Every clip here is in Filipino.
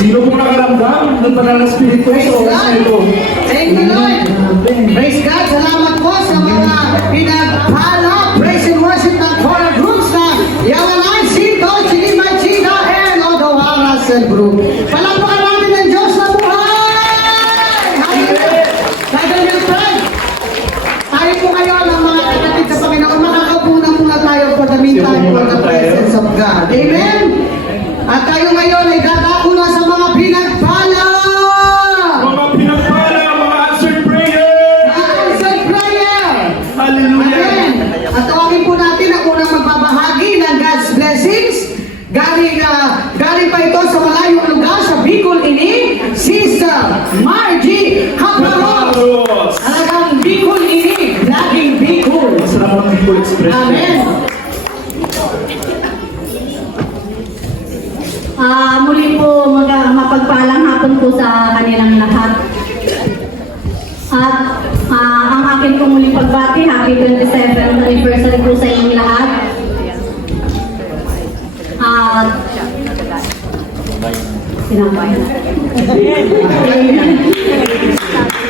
Sino po nakaramdam ng banal na spirito sa oras na ito? Thank you, Lord. Praise God. Salamat po sa mga pinagpala. Praise and worship ng choral groups na Yamanay, Sito, Chilima, Chida, and Odawaras and Group. Palakpakan natin ng Diyos na buhay! Hallelujah! Father, dear friend, tayo po kayo ng mga kapatid sa Panginoon. Makakaupo na muna tayo for the meantime for the presence of God. Amen? At tayo ngayon ay dadako na sa mga pinagpala! Mga pinagpala, mga answered prayer! Answered prayer! Hallelujah! Amen! At tawagin po natin ang unang magbabahagi ng God's blessings. Galing pa ito sa malayong lugar sa Bicol ini, Sister Margie Caparos. Talagang Bicol ini, laging Bicol. Masarap ang Bicol Express. Amen! Muli po mapagpalang hapon po sa kanilang lahat. At ang akin po muling pagbati, happy 27th anniversary po sa inyong lahat. At sinabayan natin.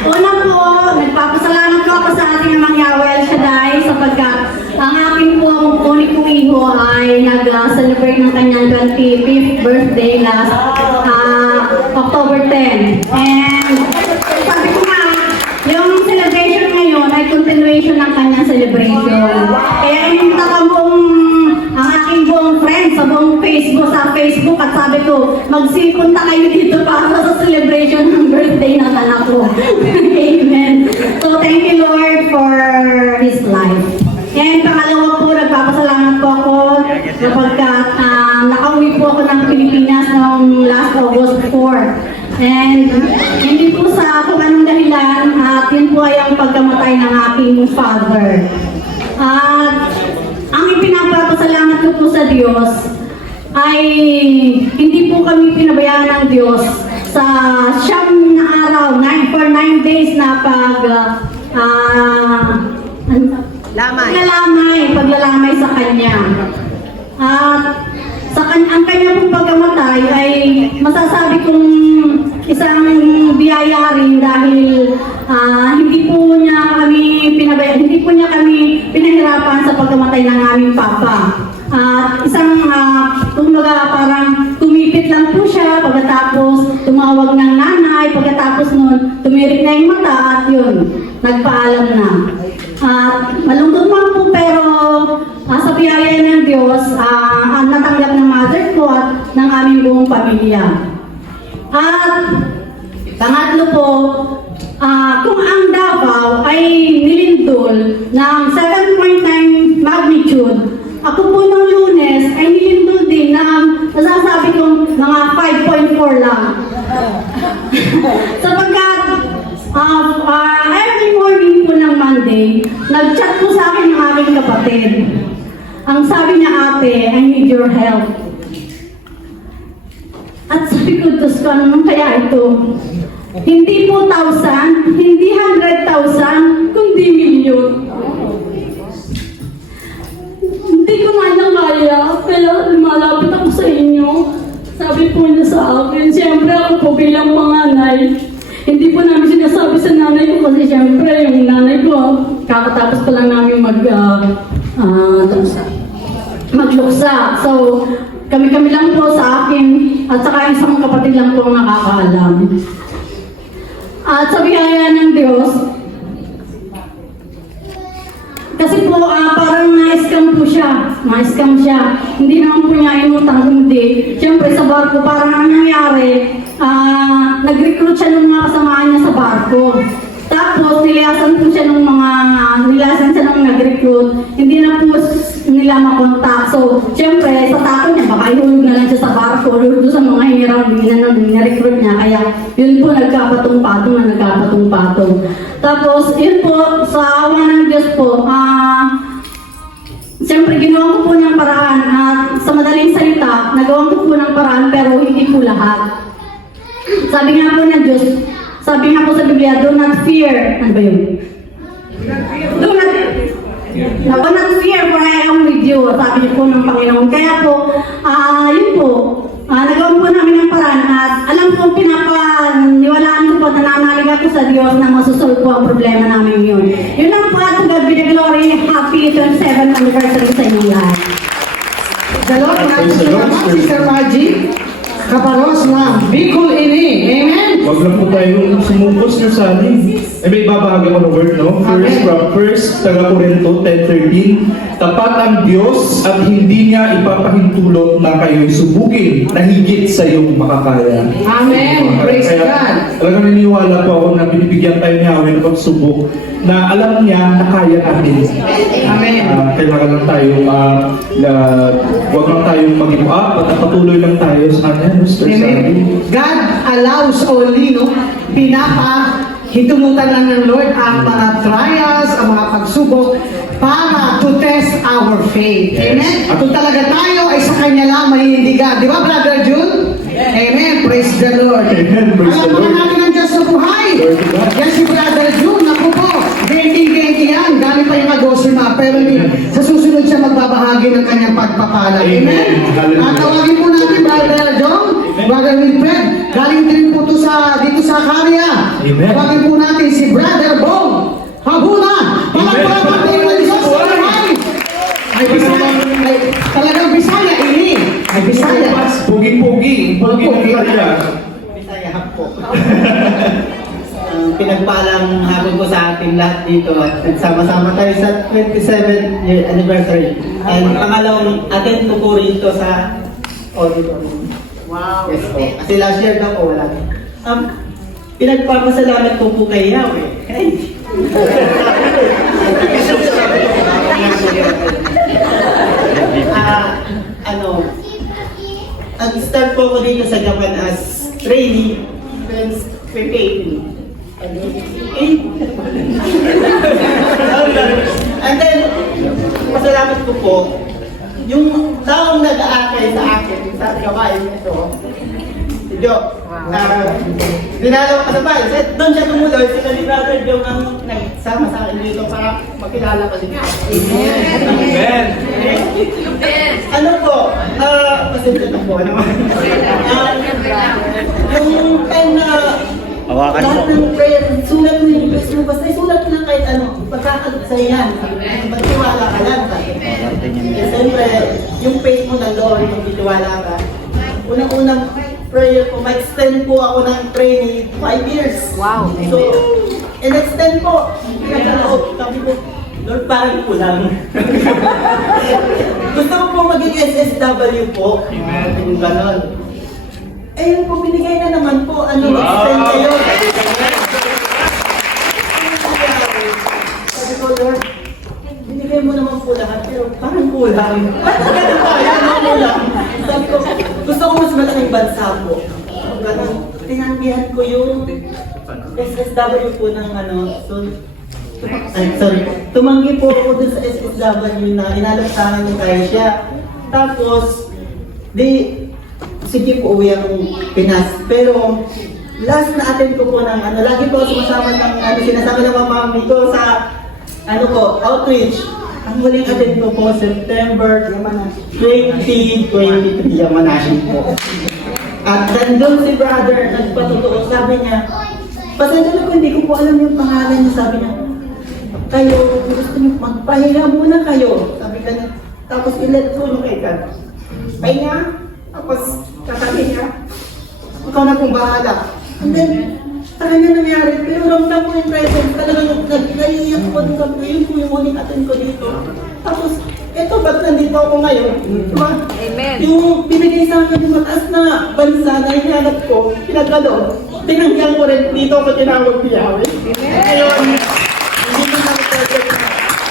Una po, nagpapasalamat ko ako sa ating amang Yahweh El Shaddai sapagkat ang aking po unik kong iho ay nag-celebrate ng kanyang 25th birthday last October 10. And sabi ko nga, yung celebration ngayon ay continuation ng kanyang celebration. Kaya yung takambong ang aking buong friends sa Facebook at sabi ko, magsipunta kayo dito para sa celebration ng birthday ng anak ko. Amen. So thank you Lord for his life. And pangalawa po, nagpapasalamat po ako sapagkat nakauwi po ako ng Pilipinas noong last August 4. And hindi po sa kung anong dahilan at yun po ay ang pagkamatay ng aking father. At ang ipinapasalamat ko po sa Diyos ay hindi po kami pinabayaan ng Diyos sa siyam na araw, for 9 days na paglalamay sa Kanya. At ang Kanya pong pagkamatay ay masasabi kong isang biyaya rin dahil hindi po niya kami pinahirapan sa pagkamatay ng aming papa. At isang kumbaga parang tumipit lang po siya pagkatapos tumawag ng nanay, pagkatapos nun tumirik na yung mata at yun, nagpaalam na. At malungkot man po pero sa biyaya ng Diyos, natanggap ng mother ko at ng aming buong pamilya. At pangatlo po, kung ang Davao ay nilindol ng 7.9 magnitude, ako po ng Lunes ay nilindol din ng nasasabi kong mga 5.4 lang. Sapagkat every morning po ng Monday, nag-chat po sa akin ng aking kapatid. Ang sabi niya, ate, I need your help. At sabi ko, Diyos ko, ano kaya ito? Hindi po 1,000, hindi 100,000, kundi milyon. Hindi ko nga niya kaya, kaya lumalapit ako sa inyo. Sabi po niya sa akin, siyempre ako po bilang panganay. Hindi po namin sinasabi sa nanay ko kasi siyempre yung nanay ko, kakatapos pa lang namin magluksa. So, kami-kami lang po sa akin at saka isang kapatid lang po nakakaalam. At sa biyaya ng Diyos, kasi po parang na-scam po siya. Na-scam siya. Hindi naman po niya inutang, hindi. Siyempre sa barko, parang ang nangyari, nag-recruit siya ng mga kasamaan niya sa barko. Tapos, nilasan siya ng nag-recruit. Hindi na po nila makontak. So, siyempre, sa takot niya, baka ihulog na lang siya sa barko. Doon sa mga hirang na-recruit niya. Kaya, yun po, nagkapatong-patong. Tapos, yun po, sa awa ng Diyos po, siyempre, ginawa ko po ng paraan. At sa madaling salita, nagawa ko po ng paraan, pero hindi po lahat. Sabi nga po ng Diyos, sabi nga po sa Biblia, do not fear. Ano ba yun? Do not fear, for I am with you. Sabi po ng Panginoon. Kaya po, yun po, nagawa po namin ng paraan lahat. Alam ko, pinapaniwalaan ko po, nananalig ako sa Diyos na masusolve po ang problema namin yun. Yun lang po at God be the glory. Happy 27th anniversary sa inyo lahat. The Lord, maraming salamat, Sister Margie. Kaparos na Bicol ini. Amen? Wag lang po tayo sumubos na sa amin. May babahagi ko ng word, no? First taga-Corinto 10:13. Tapat ang Diyos at hindi niya ipapahintulot na kayo'y subugin na higit sa iyong makakaya. Amen. Praise Kaya, God. talagang naniniwala po ako na binibigyan tayo ni Yahweh ng pagsubok na alam niya na kaya natin. Amen. Kailangan lang tayo, huwag lang tayong mag-give up at patuloy lang tayo sa kanya. Amen. God allows only, no? Hinumutan lang ng Lord ang mga trials, ang mga pagsubok para to test our faith. Amen? At kung talaga tayo ay sa Kanya lang mahihindigan. Di ba, Brother June? Amen. Praise the Lord. Amen. Praise the Alam Lord. natin ang Diyos na buhay. Lord to God. Yan si Brother June. Naku po, genti yan. Galing pa yung agosima. Pero sa susunod siya magbabahagi ng kanyang pagpapala. Amen? Amen. Hallelujah. At tawagin po natin, Brother John, Brother Wilfred. Galing din po to dito sa Karya. Amen. Tawagin po natin si Brother Bong. Habuna! Palagpapan tayo ng Diyos sa buhay! Ay, talagang Bisaya, ini. Ay, Bisaya. Pugi-pugi. Pugi ng karya. Bisaya po. Pinagpalang hapon ko sa ating lahat dito at nagsama-sama tayo sa 27th year anniversary. And pangalawang attend ko po rito sa auditorium. Wow. Yes po. Kasi last year daw po wala. Pinagpapasalamat ko po kay Yahweh. Hey. Nag-start po ako dito sa Japan as trainee since 2018. And then, pasalamat ko po, yung taong nag-aakay sa akin, sa kabayan ito, si Joe, dinalaw ka sa bahay. Doon siya tumuloy, sila ni Brother Joe ang nagsama sa akin dito para makilala ko siya. Amen. Ano po? Pasensya na po. Yung time na lahat ng prayer, sulat mo yung request mo, basta isulat mo lang kahit ano, pagkakalit sa yan. Magtiwala ka lang. Kasi siyempre, yung faith mo nandoon, magtitiwala ka. Unang-unang prayer po, ma-extend po ako ng training 5 years. Wow. So, in-extend po. Pinagkaloob. Sabi ko, Lord, parang kulang. Gusto ko po maging SSW po. Yung ganon. Eh, yung po binigay na naman po, extend kayo. Sabi ko, Lord, binigay mo naman po lahat, pero parang kulang. Ganun tayo, kulang. Sabi ko, gusto ko mas malaking bansa po. Ganon, tinanggihan ko yung SSW po ng tumanggi po ako dun sa SSW na inalagtahan yung kaya siya. Tapos, sige po uwi ang Pinas. Pero, last na attend ko po ng lagi po sumasama ng sinasabi ng mamami ko sa outreach. Ang huling attend ko po, September 2023, Yamanashi po. At nandun si brother, nagpatotoo, sabi niya, pasensya na po, hindi ko po alam yung pangalan niya, sabi niya, kayo, gusto niyo magpahinga muna kayo. Sabi ka niya, tapos ilet ko yung kay God. Pahinga, tapos katabi niya, ikaw na pong bahala. And then, sa kanya nangyari, pero ramdam ko yung presence, talagang nag-iiyak ko dun, sabi ko, yun po yung huling attend ko dito. Tapos, eto, ba't nandito ako ngayon? Diba? Amen. Yung binigay sa akin yung mataas na bansa na hinahanap ko, pinagkalo, tinanggihan ko rin, dito ako tinawag ni Yahweh. Amen. Hindi ko na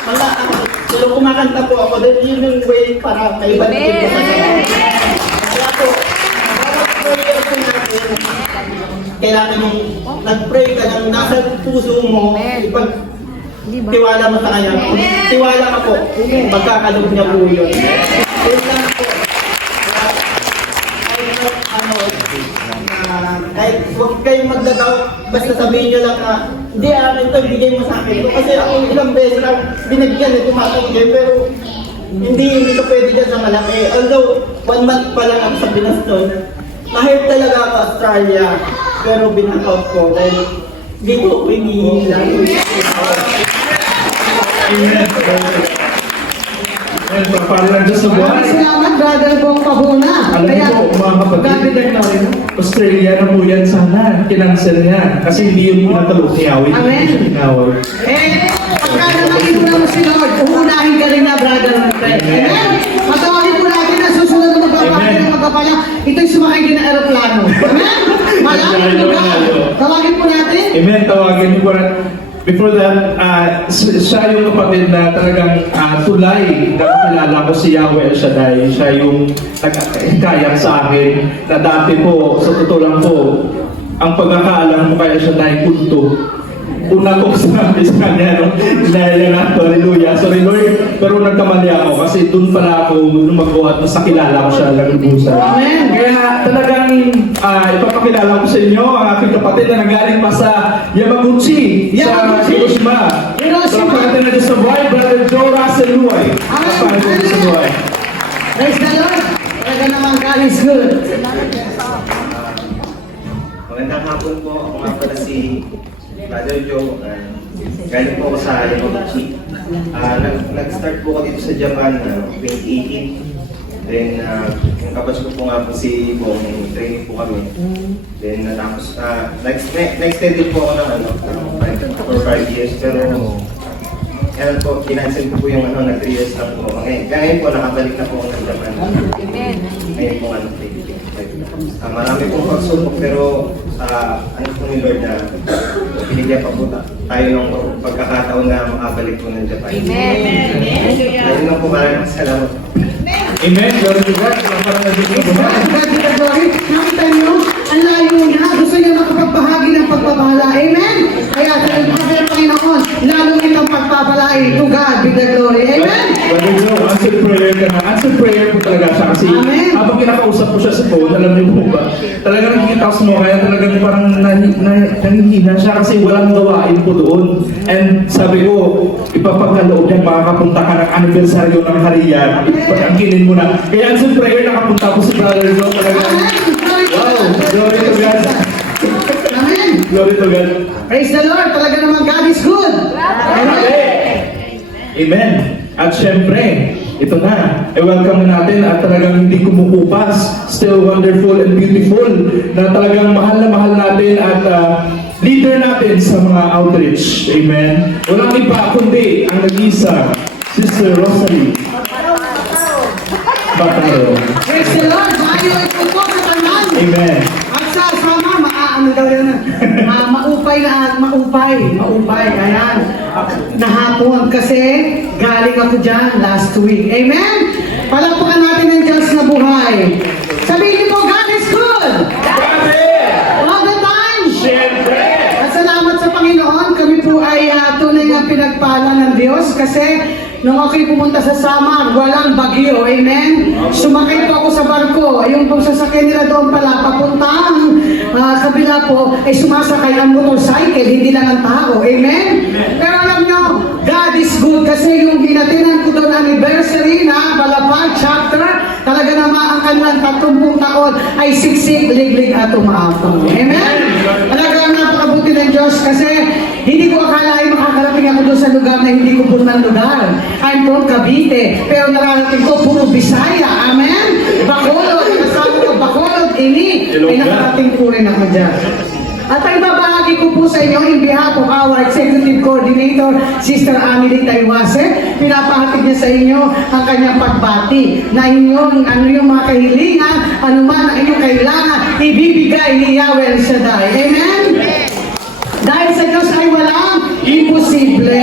wala ako. Pero kumakanta po ako, then yun yung way para maibalik ko sa kanya. Kaya po, kailangan yung nag-pray ka ng nasa puso mo, ipag-tiwala mo sa kanya. Tiwala ka po, magkakalog niya po yun. Yun lang po. Kahit huwag kayong magdadaw, basta sabihin nyo lang na, hindi akin ito, bigay mo sa akin. Kasi ako ilang beses lang binagyan, tumatanggi, pero hindi ko pwede dyan sa malaki. Although, 1 month pa lang ako sa Pinas doon, Mahirap talaga ako Australia, pero binakaut ko dahil dito ako hinihila. Amen. Amen. Para lang Diyos sa buhay. Maraming salamat, Brother Bong Pabuna. Alam niyo po, mga kapatid, Gabi Australia na po yan sana. Kinansel niya. Kasi hindi yung pinatalo ni Yahweh. Amen. Hindi siya tinawag. Pagka naman inuna mo si Lord, uunahin ka rin na, Brother Fred. Amen? Matawagin po natin na susunod na magpapakita ng magpapala, ito'y sumakay din ng aeroplano. Amen? Malamang lugar. Tawagin po natin. Amen. Tawagin niyo po na. Before that, siya yung kapatid na talagang tulay na kakilala ko si Yahweh El Shaddai. Siya yung nagkakayak sa akin na dati po, sa totoo lang po, ang pagkakaalam mo kay El Shaddai, kulto. Una kong sinabi sa kanya, no? Dahil na ito, hallelujah. Sorry Lord, pero nagkamali ako kasi doon pala ako lumago at mas nakilala ko siya lang lubusan. Amen. Kaya talagang ipapakilala ko sa inyo ang aking kapatid na nanggaling pa sa Yamaguchi, sa Hiroshima. Sa kapatid na Diyos sa buhay, Brother Joe Russell Luay. Kapatid na Diyos sa buhay. Praise the Lord. Talaga naman, God is good. Magandang hapon po. Ako nga pala si Brother Joe. Galing po ako sa Yamaguchi. Nag-start po ako dito sa Japan 2018. Then, yung kapas ko po nga po si Bong, training po kami. Then, natapos na-extended po ako ng 5 years. Pero, yan po, kinancel ko po yung nag 3 years lang po. Ngayon po, nakabalik na po ako ng Japan. Ngayon po, marami pong pagsubok pero ano po ni Lord na binigyan pa po tayo ng pagkakataon na makabalik po ng Japan. Amen. Ayun lang po, maraming salamat. Amen. Glory to God. Para na Diyos sa buhay. Nakita niyo, ang layo na. Gusto niya makapagbahagi ng pagpapala. Amen? Kaya sa mga Panginoon, lalong itong pagpapalain. To God be the glory. Amen? Brother Joe, answer prayer ka na. Answer prayer po talaga siya kasi Amen. habang kinakausap ko siya sa phone, alam niyo po ba, talagang nakikita ko mo, kaya talagang parang nanghihina siya kasi walang gawain po doon. And sabi ko, ipapagkaloob niya, makakapunta ka ng anibersaryo ng harian, pag-angkinin mo na. Kaya answer prayer, nakapunta ko si Brother Joe talaga. Wow, glory to God. Amen. Glory to God. Praise the Lord. Talaga naman, God is good. Amen. Amen. At syempre, ito na, welcome na natin at talagang hindi kumukupas, still wonderful and beautiful, na talagang mahal natin at leader natin sa mga outreach. Amen. Walang iba kundi ang nag-isa, Sister Rosalie Bataro. Praise the Lord. Mayo ito po sa tanan. Amen. At sa sama, ano daw yun? Maupay. Ayan. Nahapon kasi galing ako dyan last week. Amen? Palakpakan natin ang Diyos na buhay. Sabihin niyo po, God is good. All the time. Syempre. At salamat sa Panginoon. Kami po ay tunay na pinagpala ng Diyos kasi nung ako'y pumunta sa Samar, walang bagyo. Amen? Sumakay po ako sa barko. Yung pong sasakay nila doon pala, papuntang kabila po, ay sumasakay ang motorcycle, hindi lang ang tao. Amen? Pero alam nyo, God is good kasi yung binatinan ko doon anniversary na Balapag chapter, talaga naman ang kanilang 30 taon ay siksik, liglig at umaapang. Amen? Talagang napakabuti ng Diyos kasi hindi ko akalain makakarating ako doon sa lugar na hindi ko punang lugar. I'm from Cavite, pero nararating ko puro Bisaya. Amen? Bacolod, kasama ko Bacolod, ini. May nakarating po rin ako dyan. At ang babahagi ko po sa inyo in behalf of our Executive Coordinator, Sister Amelie Taiwase, pinapahatid niya sa inyo ang kanyang pagbati na inyong, yung mga kahilingan, ano man ang inyong kailangan, ibibigay ni Yahweh El Shaddai. Amen? Dahil sa Diyos ay walang imposible.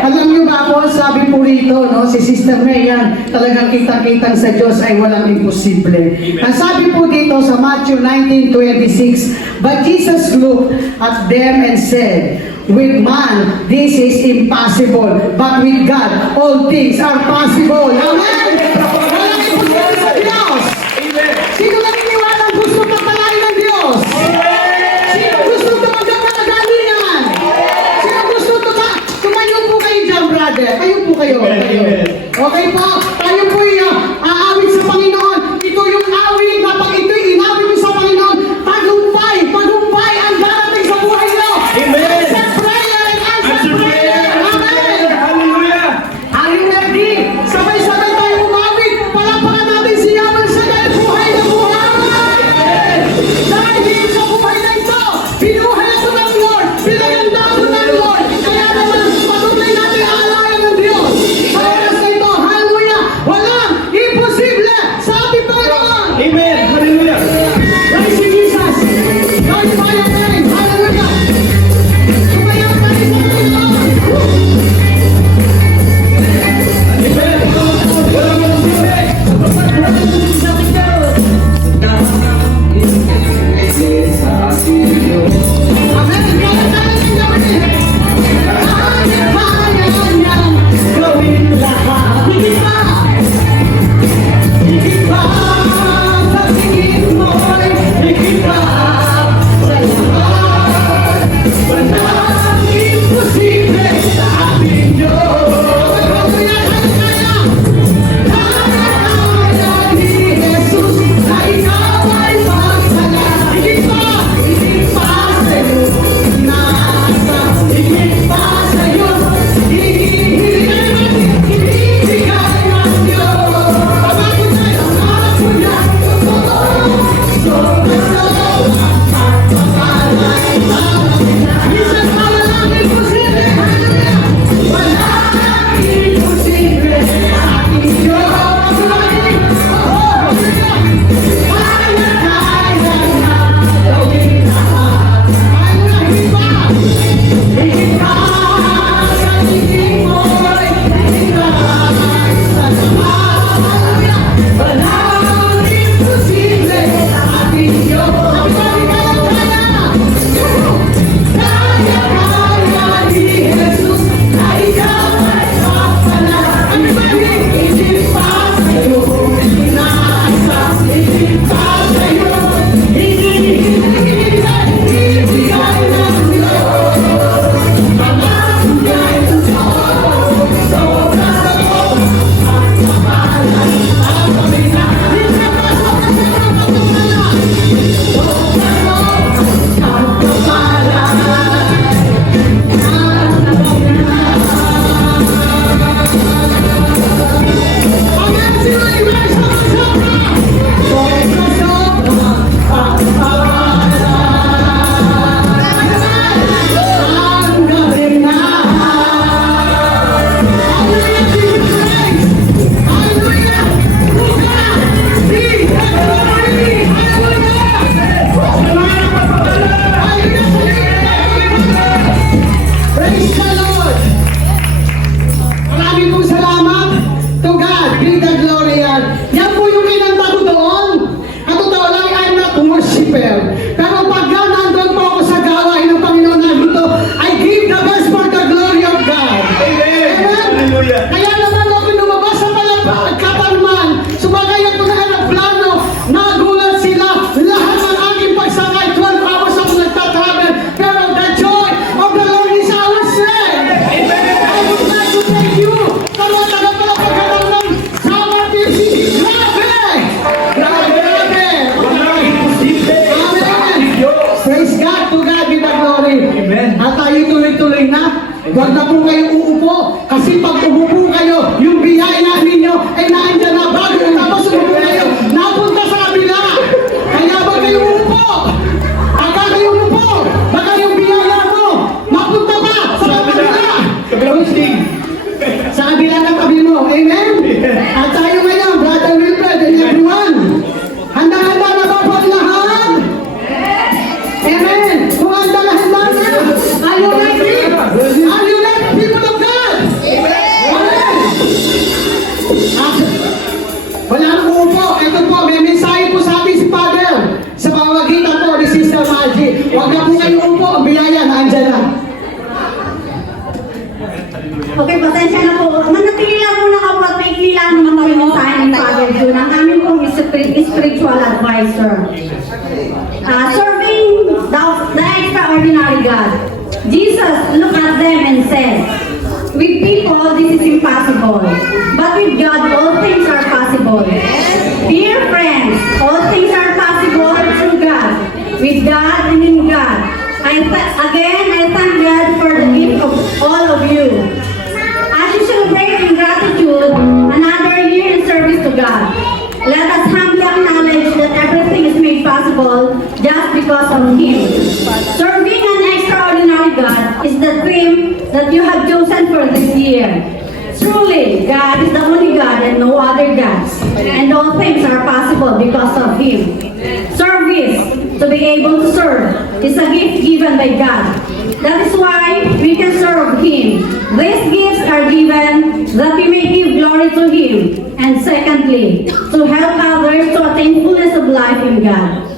Alam niyo ba po, sabi po rito, no, si Sister Mayan, talagang kitang-kitang sa Diyos ay walang imposible. Ang sabi po dito sa Matthew 19:26, but Jesus looked at them and said, with man, this is impossible, but with God, all things are possible. Amen? Walang imposible sa Diyos. Sino naniniwala ang gusto pagpalain ng Diyos? Sino gusto tumagang nakagalingan? Sino gusto tumayo po kayo dyan, brother? Kayo po kayo. Okay po? Tayo po yung aawit sa Panginoon. Ito yung awit na pag ito'y inawit mo sa Panginoon, Walang imposible sa ating Diyos. Kaya ni Jesus na ikaw ay magsala. Higit pa sa'yo, nasa higit pa sa'yo, ibigay ng Diyos. Pagbago tayo, ako na, minsan pa walang imposible. Walang imposible sa ating Diyos. Kaya na gawin lahat. Higit pa sa tingin mo'y higit sa lahat. Walang imposible sa ating Diyos. Kaya ni Jesus na ikaw ay magsala. Higit pa sa'yo, nasa higit pa sa'yo, ibigay ng Diyos. Pamahugay sa Diyos, sobra sa Diyos, at kapalan ang kabila. Minsan pa sobra sa Diyos, sobra sa Diyos, at kapalan. Hanggang sila ibig sobra-sobra. Sobra-sobra at kapalan. Ang gawin na. Hallelujah, Jesus Christ. Hallelujah. Buka. Be the glory. Hallelujah. Praise the Lord. Maraming pong salamat. To God be the glory. Yan po yung kinanta ko doon. At totoo lang, I'm not worshiper. Pero pagka nandun po ako sa gawain ng Panginoon na dito, I give the best for the glory of God. Amen. Hallelujah. Kaya naman ako lumabas sa katarman, subagay ako na ng plano, nagulat sila, lahat ng aking pagsakay, 12 hours ako nagtatravel, pero the joy of the Lord is our strength. I would like to thank you. Taga pala pagkakaroon ng Summer PFC. Grabe! Grabe! Walang imposible sa ating Diyos. Praise God, to God be the glory. Amen. At tayo tuloy-tuloy na. Huwag na po kayo uupo. Kasi pag umupo kayo, yung biyaya ninyo ay naandyan na bago tapos umupo kayo. Napunta sa kabila. Kaya huwag kayo uupo. Pagka kayo umupo, baka yung biyaya mo, mapunta pa sa kabila. Kabilang sting. Sa kabila ng tabi mo. Amen? At tayo ngayon, Brother Wilfred and everyone. Handa-handa na ba po ang lahat? Amen. Kung handa-handa na, are you ready? Are you ready, people of God? Amen. Wala nang uupo. Ito po, may mensahe po sa atin si Father. Sa pamamagitan po ni Sister Maggie. Huwag na po kayo uupo. Ang biyaya, naandyan na. Okay, pasensya na po. Manatili lang muna ako at may lang naman kami ng sa ni Father June. Ang aming pong spiritual advisor. Serving the extraordinary God. Jesus looked at them and said, with people, this is impossible. But with God, all things are possible. Dear friends, all things are possible through God. With God and in God. I thank God for the gift of all of you. As you celebrate in gratitude another year in service to God, let us humbly acknowledge that everything is made possible just because of Him. Serving an extraordinary God is the theme that you have chosen for this year. Truly, God is the only God and no other gods, and all things are possible because of Him. Service, to be able to serve, is a gift given by God. That is why we can serve Him. These gifts are given that we may give glory to Him, and secondly, to help others to attain fullness of life in God.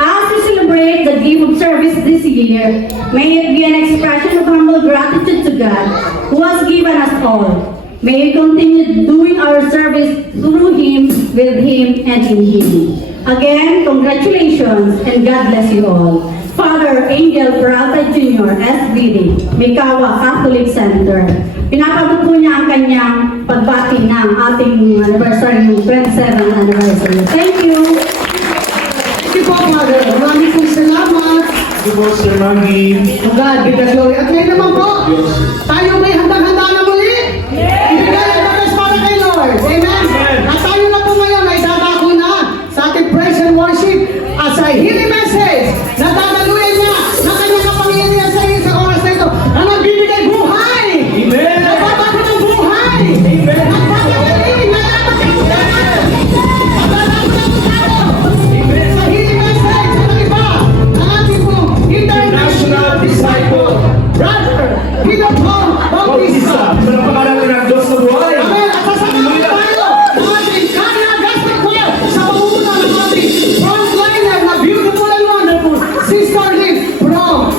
As we celebrate the gift of service this year, may it be an expression of humble gratitude to God, who has given us all. May we continue doing our service through Him, with Him, and in Him. Again, congratulations, and God bless you all. Father Angel Peralta Jr., SBD, Mikawa Catholic Center. Pinapabot po niya ang kanyang pagbati ng ating anniversary, 27th anniversary. Thank you! Thank you po, Father. Maraming pong salamat. Thank you po, Sir Maggie. To God be the glory. At ngayon naman po, tayo may handang-handa na muli. Ibigay ang the best para kay Lord. Amen? At tayo na po ngayon ay dadako na sa ating praise and worship as a healing message na dadaluyan niya na kanyang kapangyarihan sa iyo sa oras na ito na nagbibigay buhay. Amen. Nagbabago ng buhay. Amen. Nagpapagaling. Nagpapagaling. Sa healing message, sa iba, ang ating pong international disciple, Brother Peter Paul Bautista. Sa pangalan ng Diyos na buhay. Amen. At sasamahan tayo ng ating Kanya Gospel Choir sa pamumuno ng ating frontliner na beautiful and wonderful Sister Liv from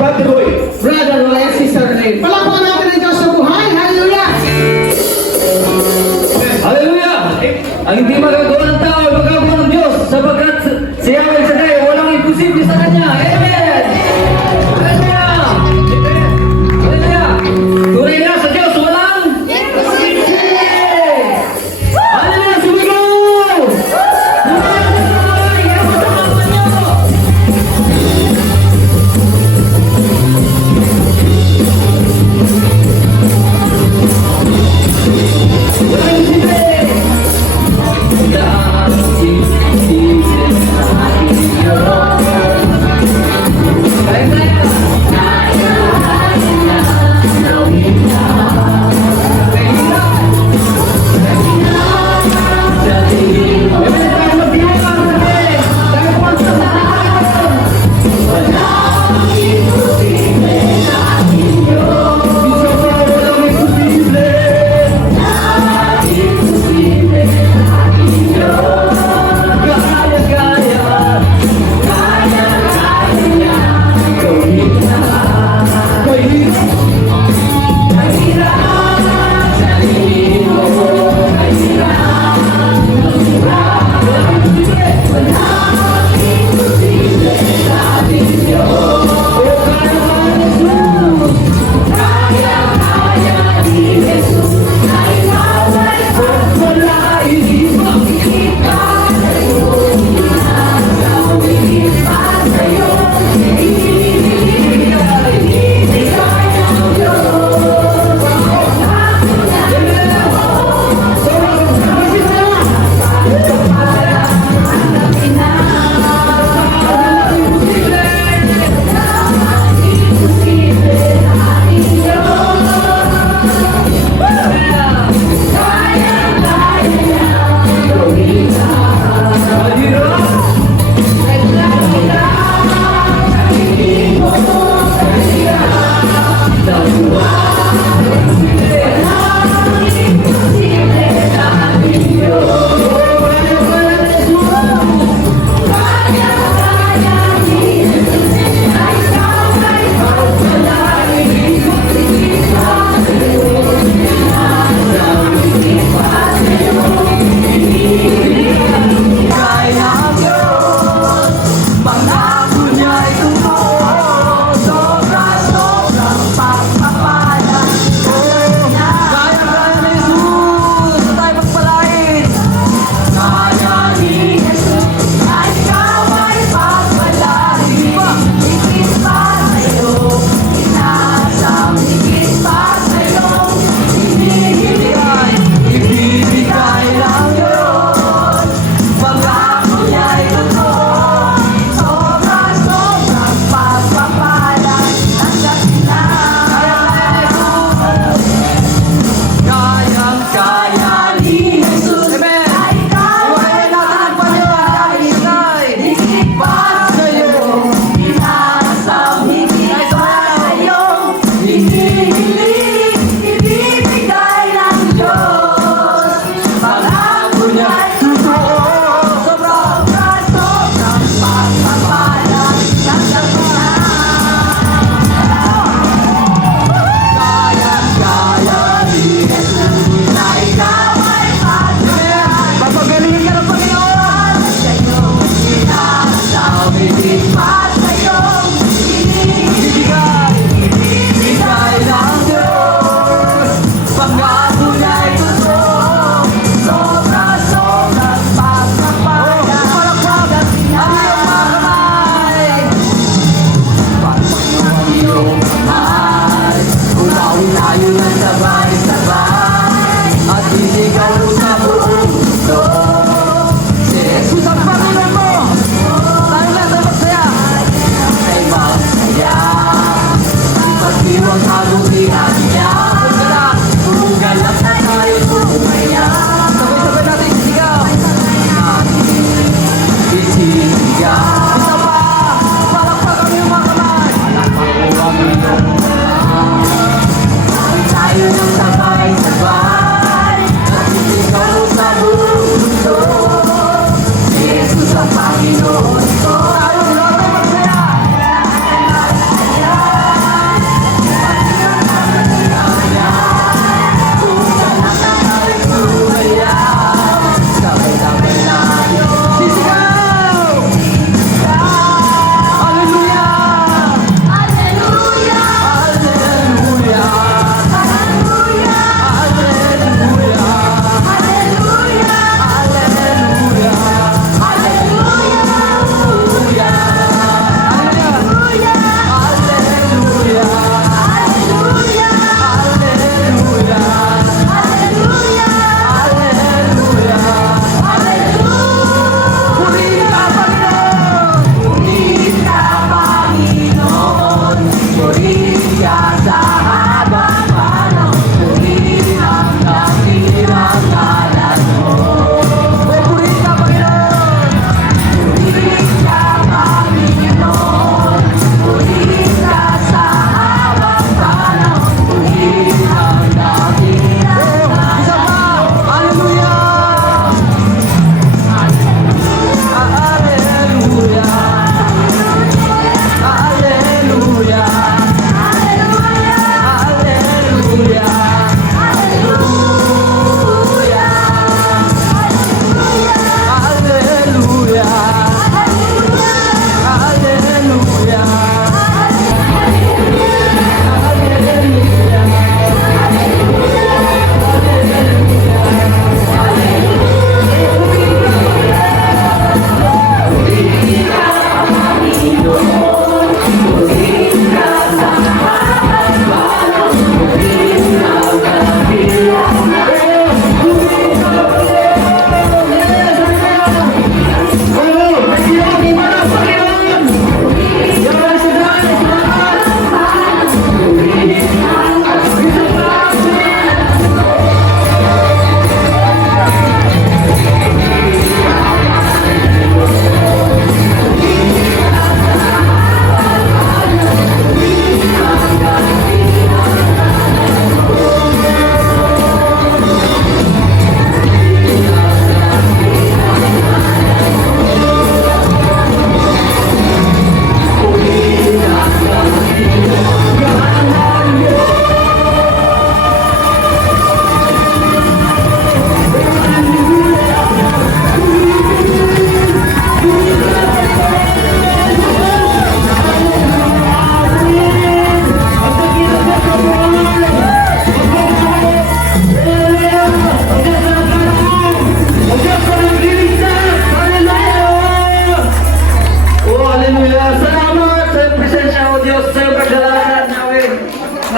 Brother Roy. Brother Roy at Sister Liv. Palakpakan natin ang Diyos sa buhay. Hallelujah! Hallelujah! Ang hindi magagawa ng tao ay magagawa ng Diyos sapagkat si Yahweh Shaddai walang imposible sa Kanya. Amen! Hallelujah! Hallelujah! Tunay na sa Diyos walang imposible! Hallelujah! Sumigaw! Walang imposible! Dahil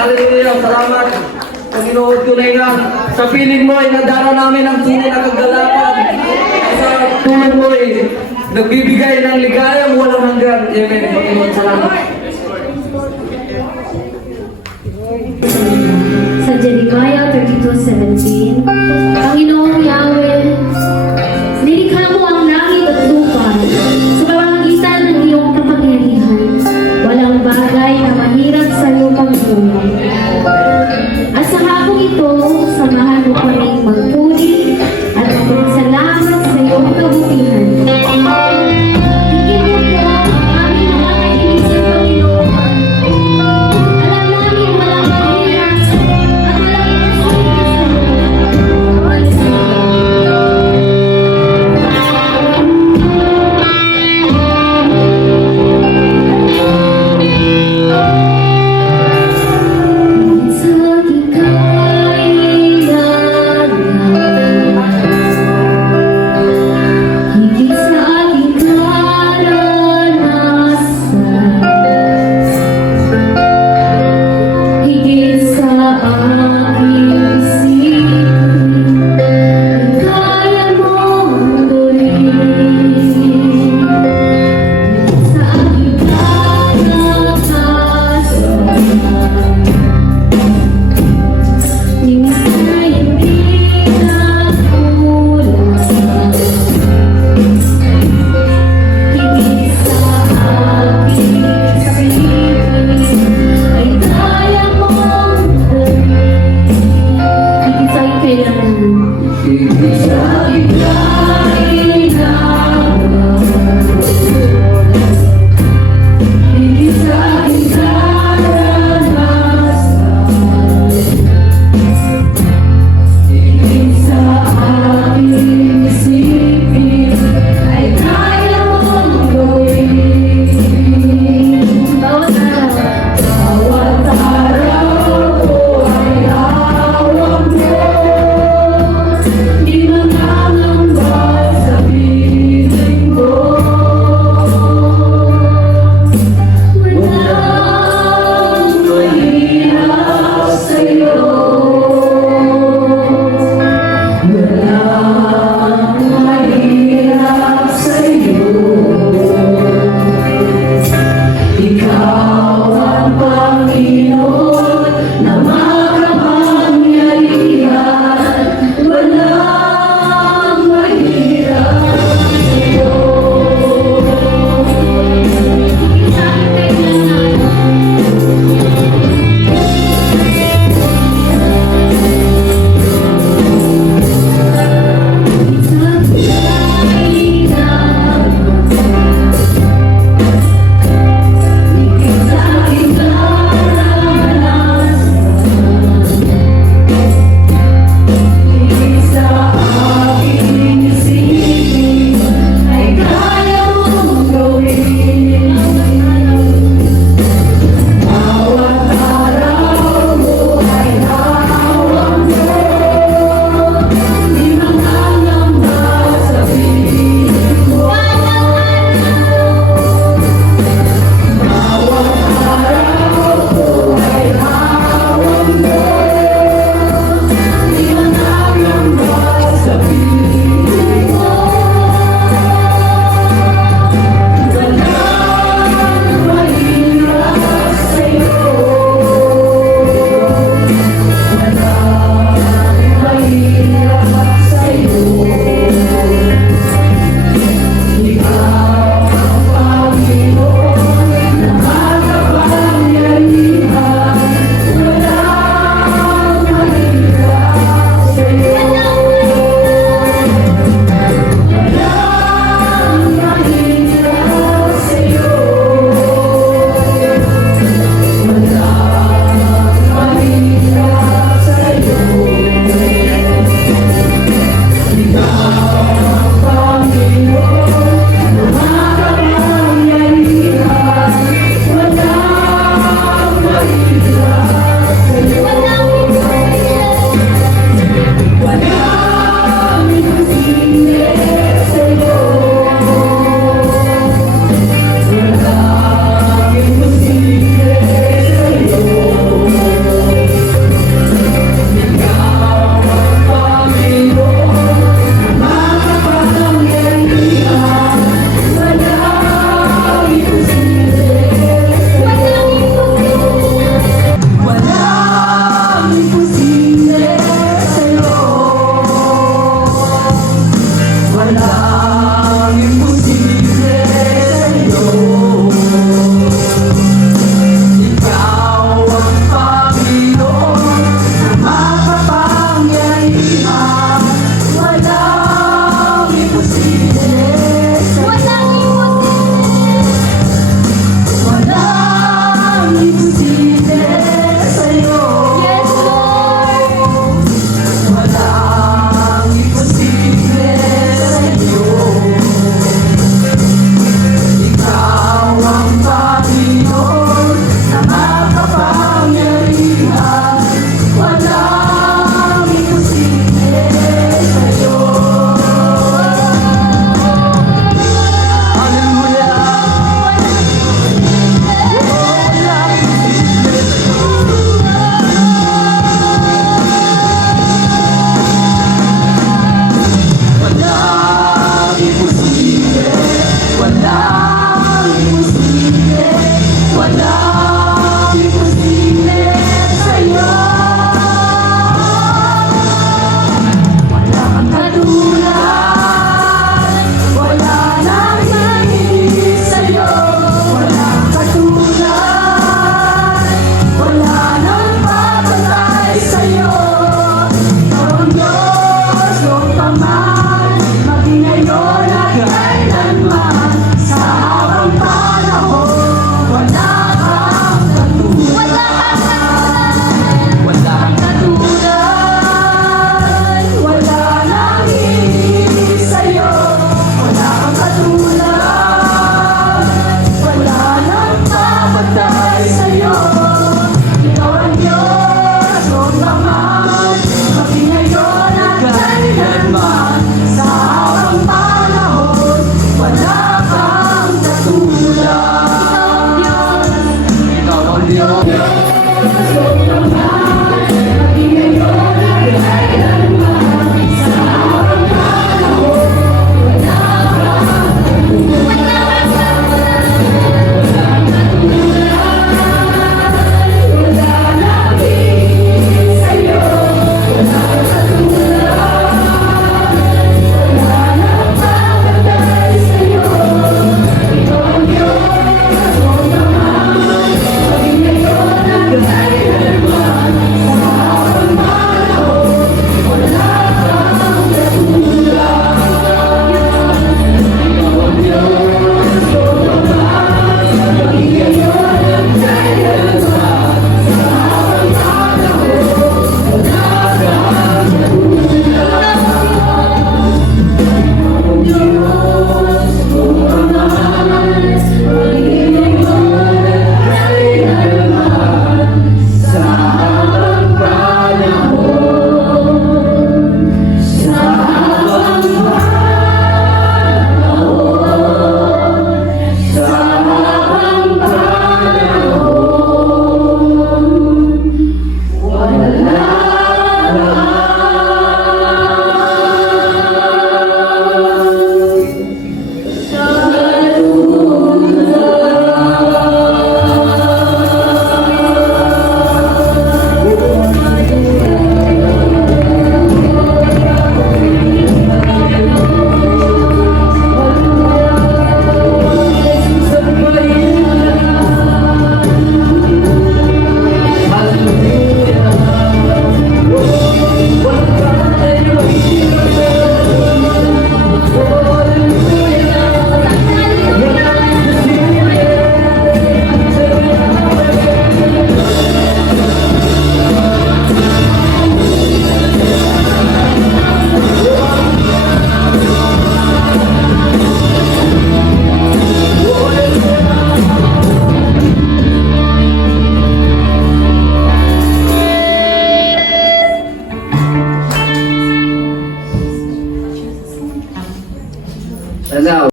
Hallelujah. Salamat. Panginoon, tunay nga. Sa piling mo ay nadara namin ang tunay na kagalakan. Sa tulong mo ay nagbibigay ng ligayang walang hanggan. Amen.